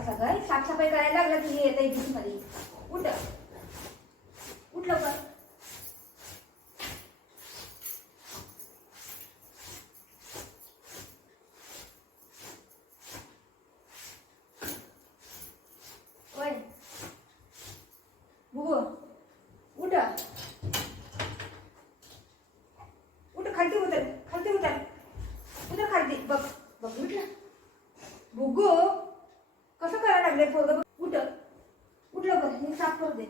कसा काय साफसफाई करायला लागला तुम्ही येता इथे मध्ये. उठ उठ लवकर. ओय बुबू उठ उठ. खालती उतर, खालती उतर, उतर खालती. बघ बघ उठला बुगू. कसं करायला लागले पोरग. उठ उठ लवकर. हे साफ करू दे.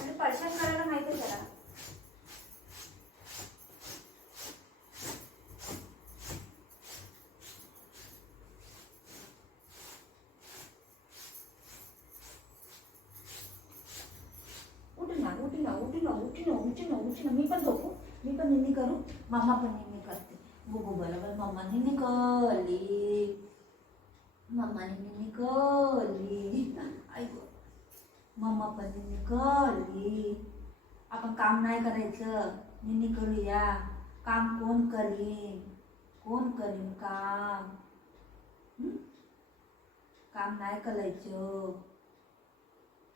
आणि परेशान करायला माहिती त्याला. उठ ना उठ ना उठ ना उठ ना उठ ना उठ ना. मी पण झोपू, मी पण निन्नी करू. मामा पण निन्नी करते. बुबू बरोबर मम्मा निन्नी करली. मम्माने निन्नी करली. ऐक मम्मा पण निन्नी करली. आपण काम नाही करायचं, निन्नी करूया. काम कोण करीन, कोण करीन काम. काम नाही करायचं,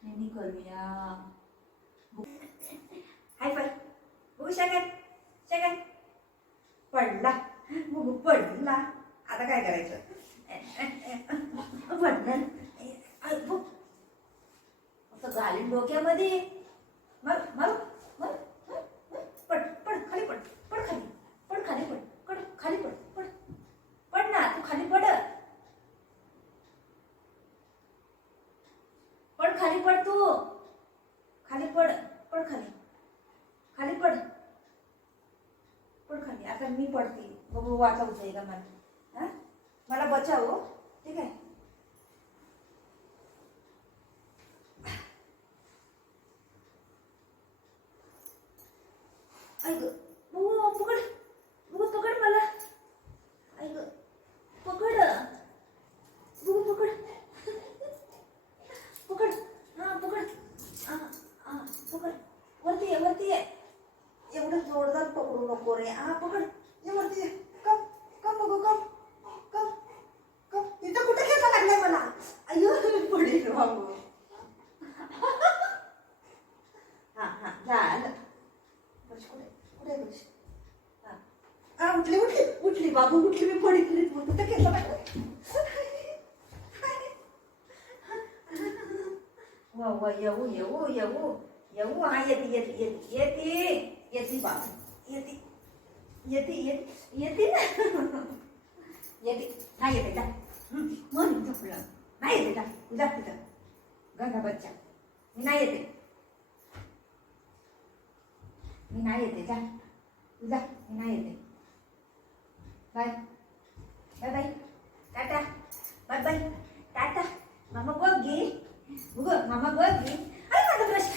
निन्नी करूया. हाय पाय बुबू. शेकट शेकट. पडला बुबू पडला. आता काय करायचं. पडलं असं घालीन डोक्यामध्ये. मग मग मग पड पड खाली पड. पड खाली पड. खाली पड. पड खाली पड. पड पड ना तू खाली पड. पड खाली पड तू. खाली पड. पड खाली. खाली पड. पड खाली. आता मी पडते. बघू वाचवते का मला. हा मला बचाव. ठीक आहे. ऐक बुबू पकड. बुबू पकड मला. ऐक पकड बुबू पकड. पकड. हा पकड. हा हा पकड. वरती ये वरती ये. एवढं जोरदार पकडू नको रे. हा पकड. ये वरती ये. कम कम बघू कम कम कम. इथं कुठे खेळता लागलाय मला. अय्यो पडेल बाबू. हा हा झालं. बस कुठे कुठे बस. हा हा उठली उठली उठली बाबू उठली. मी पडितली. कुठे खेळता लागलाय. वा वा येऊ येऊ येऊ येऊ. हा येते येते येते येते येते बाबू. येते येते येते येते ना. येते हा येते जा. मन झोपलं नाही येते जा. तुझा तिथं गंगा बच्चा. मी नाही येते. मी नाही येते जा. तुझा मी नाही येते. Bye bye bye tata. Bye bye tata. मामा बघ गे. मामा बघ गे. अरे माझा ब्रश